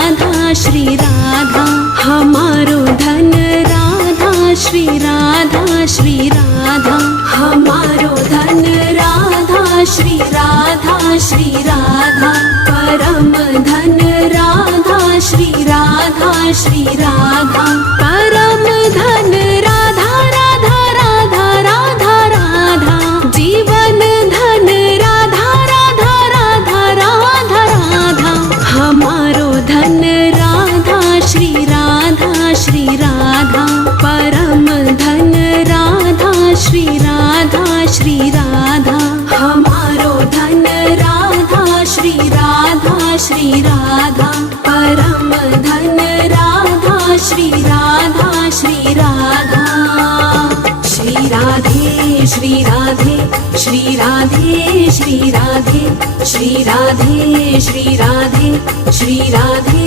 श्री राधा, हमारो धन राधा श्री राधा, श्री राधा हमारो धन राधा श्री राधा, श्री राधा परम धन राधा श्री राधा, श्री राधा परम धन राधा, राधा राधा राधा राधा जीवन धन राधा, राधा राधा राधा राधा हमारो धन राधा श्री राधा, श्री राधा परम धन राधा श्री राधा, श्री राधा हमारो धन राधा श्री राधा, श्री राधा परम धन राधा श्री राधा, श्री राधा श्री राधे, श्री राधे, श्री राधे, श्री राधे, श्री राधे, श्री राधे, श्री राधे।